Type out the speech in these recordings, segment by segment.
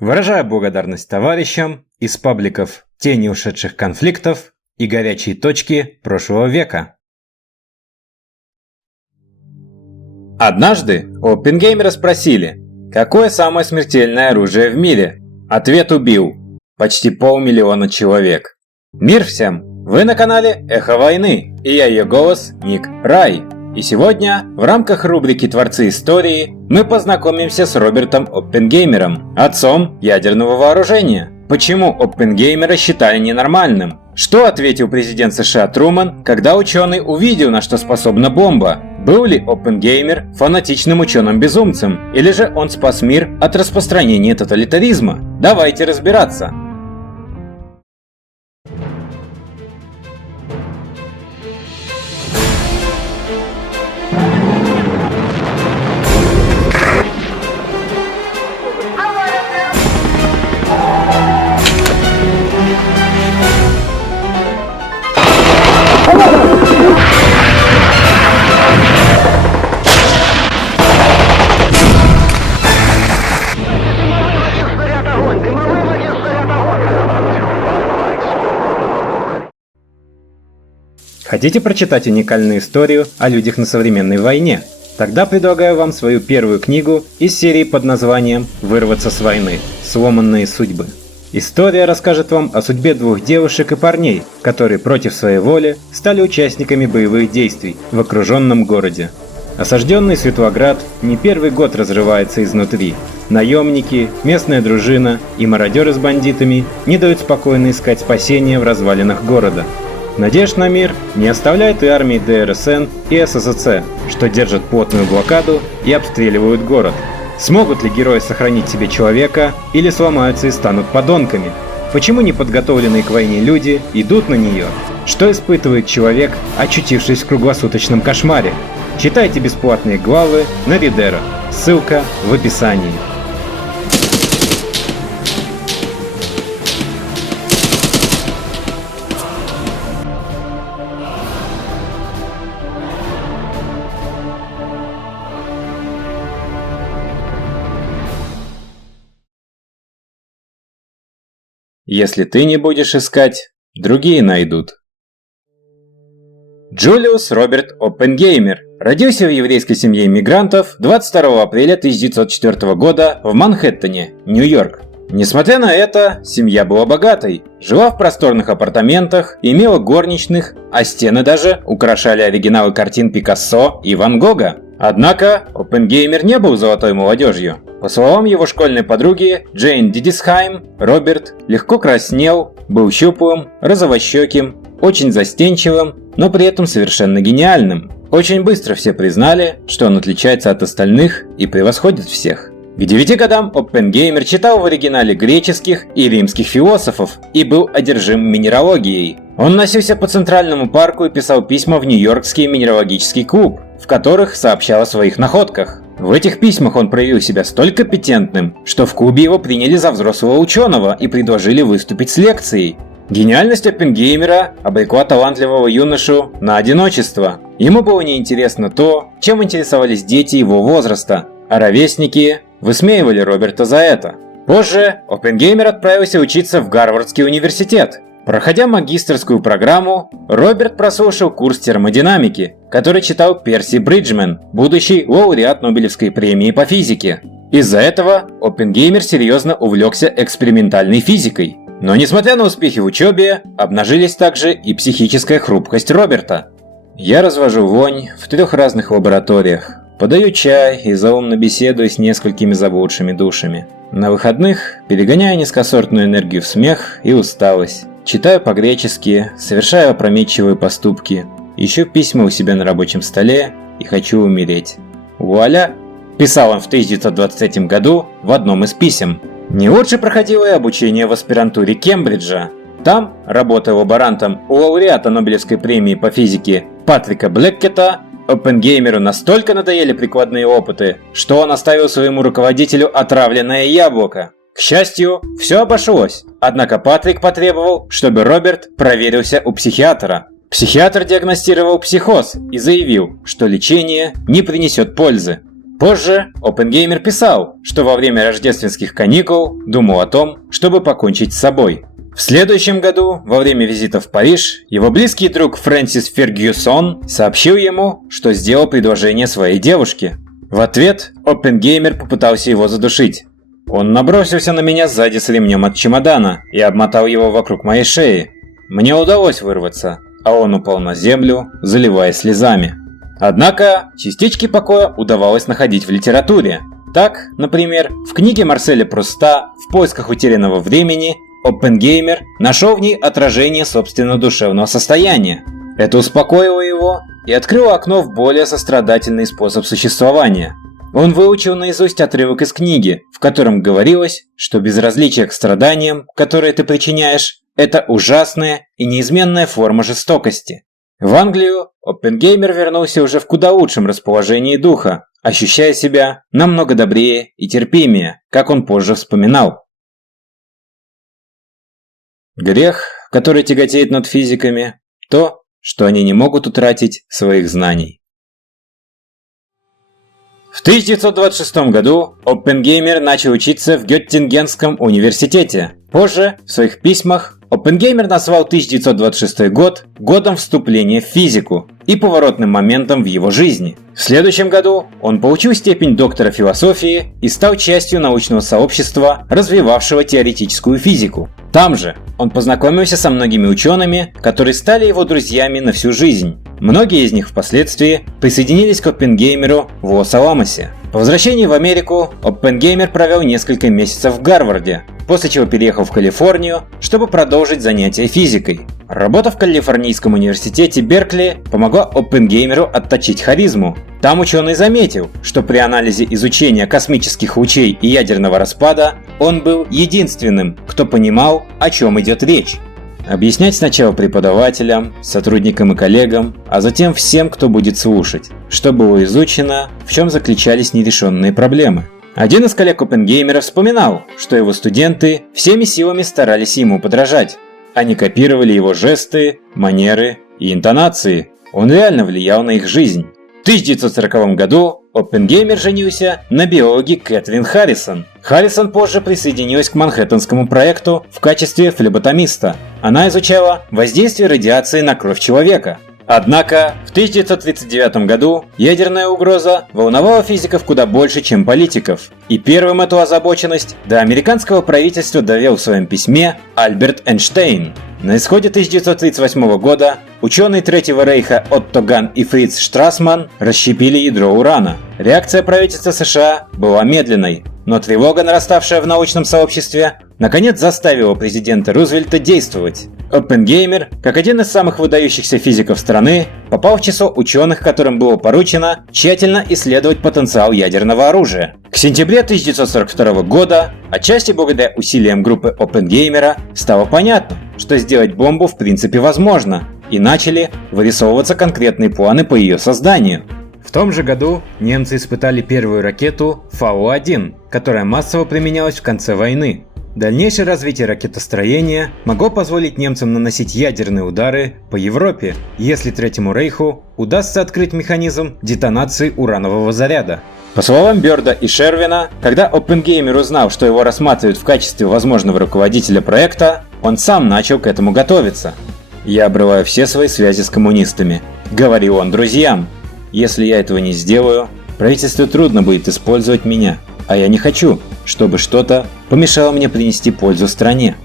Выражаю благодарность товарищам из пабликов «Тени ушедших конфликтов» и «Горячие точки прошлого века». Однажды у оппенгеймера спросили, какое самое смертельное оружие в мире? Ответ убил почти 500 000 человек. Мир всем! Вы на канале Эхо Войны, и я ее голос Ник Рай. И сегодня в рамках рубрики «Творцы истории» мы познакомимся с Робертом Оппенгеймером, отцом ядерного вооружения. Почему Оппенгеймера считали ненормальным? Что ответил президент США Труман, когда ученый увидел, на что способна бомба? Был ли Оппенгеймер фанатичным ученым-безумцем? Или же он спас мир от распространения тоталитаризма? Давайте разбираться. Хотите прочитать уникальную историю о людях на современной войне? Тогда предлагаю вам свою первую книгу из серии под названием «Вырваться с войны. Сломанные судьбы». История расскажет вам о судьбе двух девушек и парней, которые против своей воли стали участниками боевых действий в окруженном городе. Осажденный Светлоград не первый год разрывается изнутри. Наемники, местная дружина и мародеры с бандитами не дают спокойно искать спасения в развалинах города. Надежд на мир не оставляют и армии ДРСН и СССР, что держат плотную блокаду и обстреливают город. Смогут ли герои сохранить себе человека или сломаются и станут подонками? Почему неподготовленные к войне люди идут на нее? Что испытывает человек, очутившись в круглосуточном кошмаре? Читайте бесплатные главы на Ридеро. Ссылка в описании. Если ты не будешь искать, другие найдут. Джулиус Роберт Оппенгеймер родился в еврейской семье иммигрантов 22 апреля 1904 года в Манхэттене, Нью-Йорк. Несмотря на это, семья была богатой, жила в просторных апартаментах, имела горничных, а стены даже украшали оригиналы картин Пикассо и Ван Гога. Однако Оппенгеймер не был золотой молодежью. По словам его школьной подруги Джейн Дидисхайм, Роберт легко краснел, был щуплым, розовощеким, очень застенчивым, но при этом совершенно гениальным. Очень быстро все признали, что он отличается от остальных и превосходит всех. К 9 годам Оппенгеймер читал в оригинале греческих и римских философов и был одержим минералогией. Он носился по Центральному парку и писал письма в Нью-Йоркский минералогический клуб, в которых сообщал о своих находках. В этих письмах он проявил себя столь компетентным, что в клубе его приняли за взрослого ученого и предложили выступить с лекцией. Гениальность Оппенгеймера обрекла талантливого юношу на одиночество. Ему было неинтересно то, чем интересовались дети его возраста, а ровесники высмеивали Роберта за это. Позже Оппенгеймер отправился учиться в Гарвардский университет. Проходя магистерскую программу, Роберт прослушал курс термодинамики, который читал Перси Бриджмен, будущий лауреат Нобелевской премии по физике. Из-за этого Оппенгеймер серьезно увлекся экспериментальной физикой. Но несмотря на успехи в учебе, обнажились также и психическая хрупкость Роберта. «Я развожу вонь в 3 разных лабораториях, подаю чай и заумно беседую с несколькими заблудшими душами. На выходных перегоняю низкосортную энергию в смех и усталость. Читаю по-гречески, совершаю опрометчивые поступки, ищу письма у себя на рабочем столе и хочу умереть. Вуаля!» Писал он в 1923 году в одном из писем. Не лучше проходило и обучение в аспирантуре Кембриджа. Там, работая лаборантом у лауреата Нобелевской премии по физике Патрика Блэккета, Оппенгеймеру настолько надоели прикладные опыты, что он оставил своему руководителю отравленное яблоко. К счастью, все обошлось, однако Патрик потребовал, чтобы Роберт проверился у психиатра. Психиатр диагностировал психоз и заявил, что лечение не принесет пользы. Позже Оппенгеймер писал, что во время рождественских каникул думал о том, чтобы покончить с собой. В следующем году, во время визита в Париж, его близкий друг Фрэнсис Фергюсон сообщил ему, что сделал предложение своей девушке. В ответ Оппенгеймер попытался его задушить. Он набросился на меня сзади с ремнем от чемодана и обмотал его вокруг моей шеи. Мне удалось вырваться, а он упал на землю, заливаясь слезами. Однако, частички покоя удавалось находить в литературе. Так, например, в книге Марселя Пруста «В поисках утерянного времени» Оппенгеймер нашел в ней отражение собственного душевного состояния. Это успокоило его и открыло окно в более сострадательный способ существования. Он выучил наизусть отрывок из книги, в котором говорилось, что безразличие к страданиям, которые ты причиняешь, это ужасная и неизменная форма жестокости. В Англию Оппенгеймер вернулся уже в куда лучшем расположении духа, ощущая себя намного добрее и терпимее, как он позже вспоминал. Грех, который тяготеет над физиками, то, что они не могут утратить своих знаний. В 1926 году Оппенгеймер начал учиться в Геттингенском университете. Позже, в своих письмах, Оппенгеймер назвал 1926 год годом вступления в физику и поворотным моментом в его жизни. В следующем году он получил степень доктора философии и стал частью научного сообщества, развивавшего теоретическую физику. Там же он познакомился со многими учеными, которые стали его друзьями на всю жизнь. Многие из них впоследствии присоединились к Оппенгеймеру в Лос-Аламосе. По возвращении в Америку Оппенгеймер провел несколько месяцев в Гарварде, после чего переехал в Калифорнию, чтобы продолжить занятия физикой. Работа в Калифорнийском университете Беркли помогла Оппенгеймеру отточить харизму. Там ученый заметил, что при анализе изучения космических лучей и ядерного распада он был единственным, кто понимал, о чем идет речь. Объяснять сначала преподавателям, сотрудникам и коллегам, а затем всем, кто будет слушать, что было изучено, в чем заключались нерешенные проблемы. Один из коллег Оппенгеймера вспоминал, что его студенты всеми силами старались ему подражать. Они копировали его жесты, манеры и интонации. Он реально влиял на их жизнь. В 1940 году Оппенгеймер женился на биологе Кэтрин Харрисон. Харрисон позже присоединилась к Манхэттенскому проекту в качестве флеботомиста. Она изучала воздействие радиации на кровь человека. Однако в 1939 году ядерная угроза волновала физиков куда больше, чем политиков. И первым эту озабоченность до американского правительства довел в своем письме Альберт Эйнштейн. На исходе 1938 года ученые Третьего Рейха Отто Ган и Фриц Штрасман расщепили ядро урана. Реакция правительства США была медленной, но тревога, нараставшая в научном сообществе, наконец заставила президента Рузвельта действовать. Оппенгеймер, как один из самых выдающихся физиков страны, попал в число ученых, которым было поручено тщательно исследовать потенциал ядерного оружия. К сентябрю 1942 года, отчасти благодаря усилиям группы Оппенгеймера, стало понятно, что сделать бомбу в принципе возможно, и начали вырисовываться конкретные планы по ее созданию. В том же году немцы испытали первую ракету Фау-1, которая массово применялась в конце войны. Дальнейшее развитие ракетостроения могло позволить немцам наносить ядерные удары по Европе, если Третьему Рейху удастся открыть механизм детонации уранового заряда. По словам Бёрда и Шервина, когда Оппенгеймер узнал, что его рассматривают в качестве возможного руководителя проекта, он сам начал к этому готовиться. «Я обрываю все свои связи с коммунистами», — говорил он друзьям. «Если я этого не сделаю, правительству трудно будет использовать меня, а я не хочу, чтобы что-то помешало мне принести пользу стране».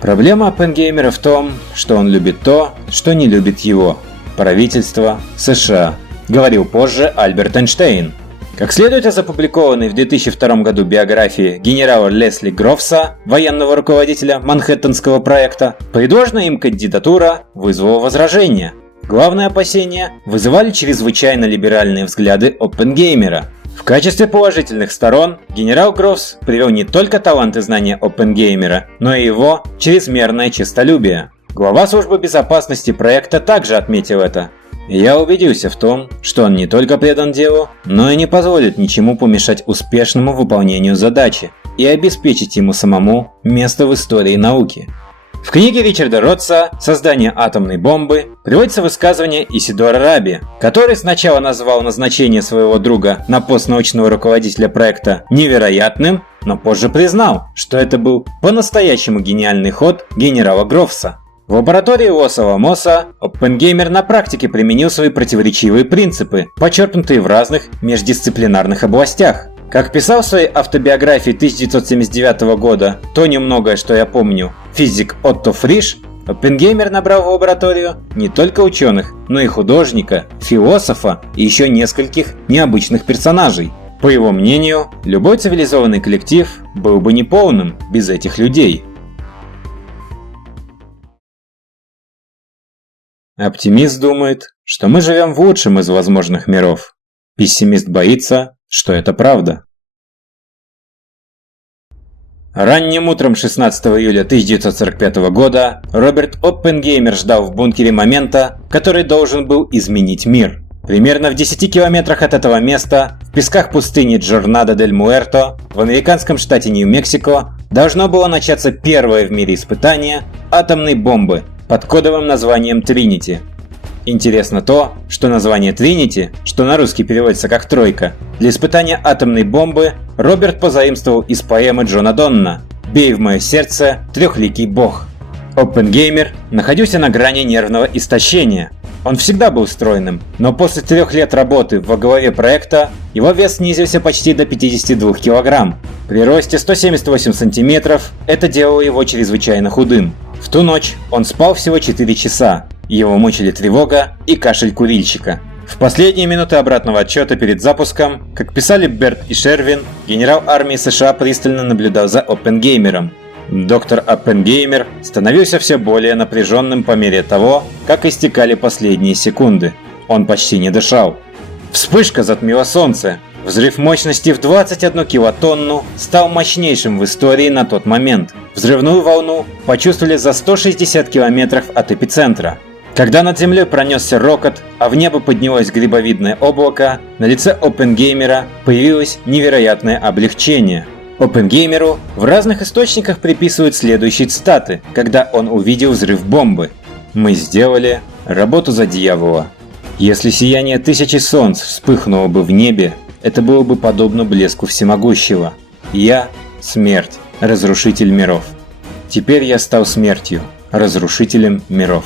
Проблема Оппенгеймера в том, что он любит то, что не любит его – правительство США, говорил позже Альберт Эйнштейн. Как следует из опубликованной в 2002 году биографии генерала Лесли Грофса, военного руководителя Манхэттенского проекта, предложенная им кандидатура вызвала возражения. Главные опасения вызывали чрезвычайно либеральные взгляды Оппенгеймера. В качестве положительных сторон генерал Грофс привел не только талант и знания Оппенгеймера, но и его чрезмерное честолюбие. Глава службы безопасности проекта также отметил это. «Я убедился в том, что он не только предан делу, но и не позволит ничему помешать успешному выполнению задачи и обеспечить ему самому место в истории науки». В книге Ричарда Ротса «Создание атомной бомбы» приводится высказывание Исидора Раби, который сначала назвал назначение своего друга на пост научного руководителя проекта невероятным, но позже признал, что это был по-настоящему гениальный ход генерала Грофса. В лаборатории Лоса Ламоса Оппенгеймер на практике применил свои противоречивые принципы, почерпнутые в разных междисциплинарных областях. Как писал в своей автобиографии 1979 года «То немногое, что я помню» физик Отто Фриш, Оппенгеймер набрал в лабораторию не только ученых, но и художника, философа и еще нескольких необычных персонажей. По его мнению, любой цивилизованный коллектив был бы неполным без этих людей. Оптимист думает, что мы живем в лучшем из возможных миров. Пессимист боится, что это правда. Ранним утром 16 июля 1945 года Роберт Оппенгеймер ждал в бункере момента, который должен был изменить мир. Примерно в 10 километрах от этого места, в песках пустыни Джорнадо-дель-Муэрто, в американском штате Нью-Мексико, должно было начаться первое в мире испытание атомной бомбы под кодовым названием Тринити. Интересно то, что название Тринити, что на русский переводится как «тройка», для испытания атомной бомбы Роберт позаимствовал из поэмы Джона Донна «Бей в мое сердце, трехликий бог». Оппенгеймер находился на грани нервного истощения. Он всегда был стройным, но после 3 лет работы во главе проекта его вес снизился почти до 52 кг. При росте 178 см это делало его чрезвычайно худым. В ту ночь он спал всего 4 часа, его мучили тревога и кашель курильщика. В последние минуты обратного отсчета перед запуском, как писали Берт и Шервин, генерал армии США пристально наблюдал за Оппенгеймером. Доктор Оппенгеймер становился все более напряженным по мере того, как истекали последние секунды. Он почти не дышал. Вспышка затмила солнце. Взрыв мощности в 21 килотонну стал мощнейшим в истории на тот момент. Взрывную волну почувствовали за 160 километров от эпицентра. Когда над землей пронесся рокот, а в небо поднялось грибовидное облако, на лице Оппенгеймера появилось невероятное облегчение. Оппенгеймеру в разных источниках приписывают следующие цитаты, когда он увидел взрыв бомбы. «Мы сделали работу за дьявола. Если сияние тысячи солнц вспыхнуло бы в небе, это было бы подобно блеску всемогущего. Я – смерть, разрушитель миров. Теперь я стал смертью, разрушителем миров».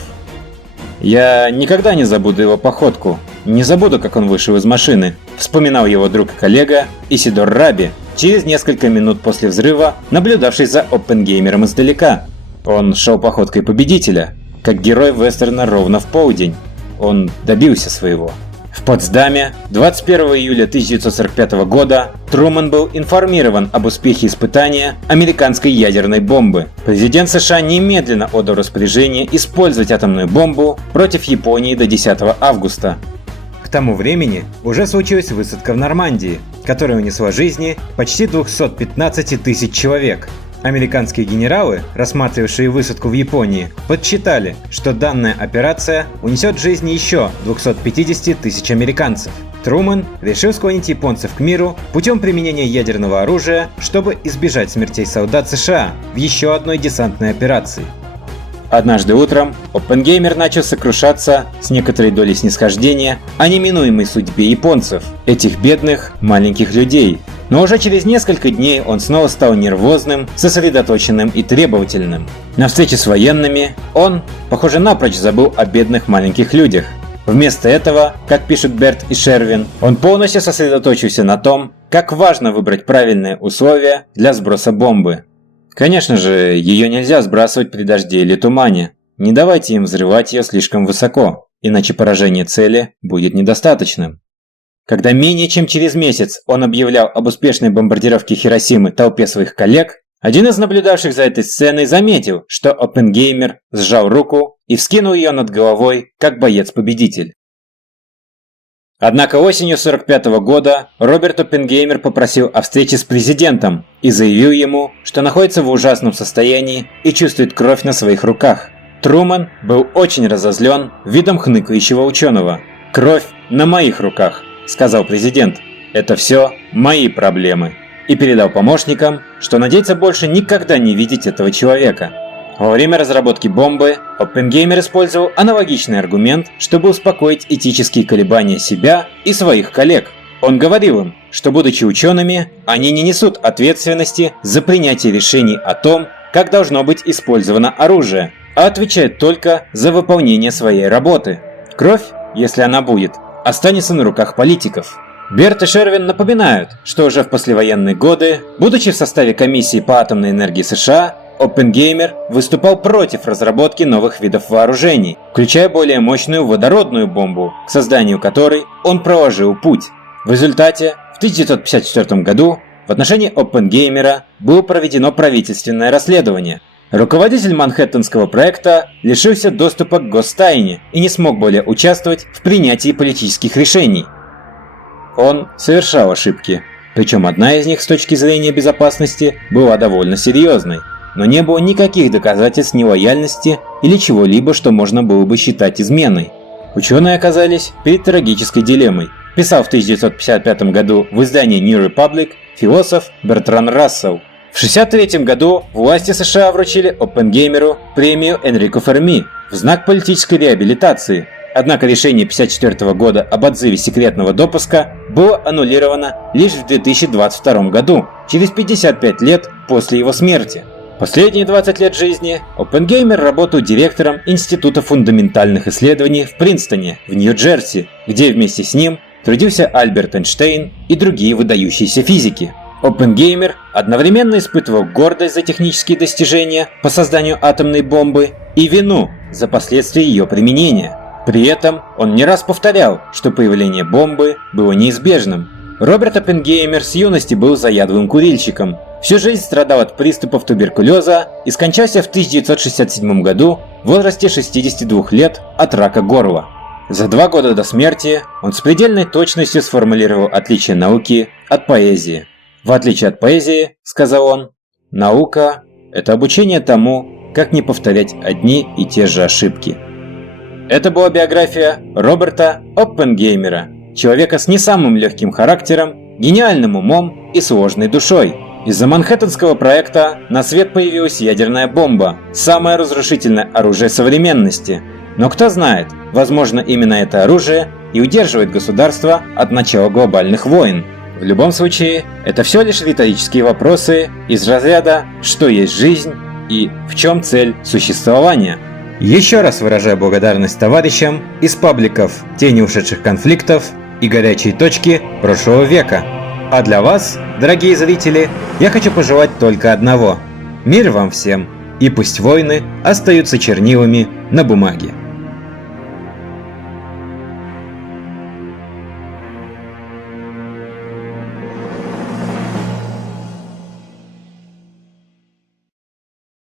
«Я никогда не забуду его походку, не забуду, как он вышел из машины», вспоминал его друг и коллега Исидор Раби, через несколько минут после взрыва, наблюдавший за Оппенгеймером издалека. Он шел походкой победителя, как герой вестерна ровно в полдень. Он добился своего. В Потсдаме 21 июля 1945 года Трумэн был информирован об успехе испытания американской ядерной бомбы. Президент США немедленно отдал распоряжение использовать атомную бомбу против Японии до 10 августа. К тому времени уже случилась высадка в Нормандии, которая унесла жизни почти 215 тысяч человек. Американские генералы, рассматривавшие высадку в Японии, подсчитали, что данная операция унесет жизни еще 250 тысяч американцев. Трумэн решил склонить японцев к миру путем применения ядерного оружия, чтобы избежать смертей солдат США в еще одной десантной операции. Однажды утром Оппенгеймер начал сокрушаться с некоторой долей снисхождения о неминуемой судьбе японцев, этих бедных маленьких людей. Но уже через несколько дней он снова стал нервозным, сосредоточенным и требовательным. На встрече с военными он, похоже, напрочь забыл о бедных маленьких людях. Вместо этого, как пишут Берт и Шервин, он полностью сосредоточился на том, как важно выбрать правильные условия для сброса бомбы. Конечно же, ее нельзя сбрасывать при дожде или тумане. Не давайте им взрывать ее слишком высоко, иначе поражение цели будет недостаточным. Когда менее чем через месяц он объявлял об успешной бомбардировке Хиросимы толпе своих коллег, один из наблюдавших за этой сценой заметил, что Оппенгеймер сжал руку и вскинул ее над головой, как боец-победитель. Однако осенью 1945 года Роберт Оппенгеймер попросил о встрече с президентом и заявил ему, что находится в ужасном состоянии и чувствует кровь на своих руках. Трумэн был очень разозлен видом хныкающего ученого. «Кровь на моих руках», — сказал президент. «Это все мои проблемы». И передал помощникам, что надеется больше никогда не видеть этого человека. Во время разработки бомбы Оппенгеймер использовал аналогичный аргумент, чтобы успокоить этические колебания себя и своих коллег. Он говорил им, что, будучи учеными, они не несут ответственности за принятие решений о том, как должно быть использовано оружие, а отвечают только за выполнение своей работы. Кровь, если она будет, останется на руках политиков. Берт и Шервин напоминают, что уже в послевоенные годы, будучи в составе комиссии по атомной энергии США, Оппенгеймер выступал против разработки новых видов вооружений, включая более мощную водородную бомбу, к созданию которой он проложил путь. В результате, в 1954 году в отношении Оппенгеймера было проведено правительственное расследование. Руководитель Манхэттенского проекта лишился доступа к гостайне и не смог более участвовать в принятии политических решений. Он совершал ошибки, причем одна из них с точки зрения безопасности была довольно серьезной, но не было никаких доказательств нелояльности или чего-либо, что можно было бы считать изменой. Ученые оказались перед трагической дилеммой, писал в 1955 году в издании New Republic философ Бертран Рассел. В 1963 году власти США вручили Оппенгеймеру премию Энрико Ферми в знак политической реабилитации, однако решение 1954 года об отзыве секретного допуска было аннулировано лишь в 2022 году, через 55 лет после его смерти. Последние 20 лет жизни Оппенгеймер работал директором Института фундаментальных исследований в Принстоне, в Нью-Джерси, где вместе с ним трудился Альберт Эйнштейн и другие выдающиеся физики. Оппенгеймер одновременно испытывал гордость за технические достижения по созданию атомной бомбы и вину за последствия ее применения. При этом он не раз повторял, что появление бомбы было неизбежным. Роберт Оппенгеймер с юности был заядлым курильщиком, всю жизнь страдал от приступов туберкулеза и скончался в 1967 году в возрасте 62 лет от рака горла. За 2 года до смерти он с предельной точностью сформулировал отличие науки от поэзии. В отличие от поэзии, сказал он, наука – это обучение тому, как не повторять одни и те же ошибки. Это была биография Роберта Оппенгеймера, человека с не самым легким характером, гениальным умом и сложной душой. Из-за Манхэттенского проекта на свет появилась ядерная бомба, самое разрушительное оружие современности. Но кто знает, возможно, именно это оружие и удерживает государство от начала глобальных войн. В любом случае, это все лишь риторические вопросы из разряда «что есть жизнь» и «в чем цель существования?». Еще раз выражаю благодарность товарищам из пабликов «Тени ушедших конфликтов» и «Горячие точки прошлого века». А для вас, дорогие зрители, я хочу пожелать только одного – мир вам всем, и пусть войны остаются чернилами на бумаге.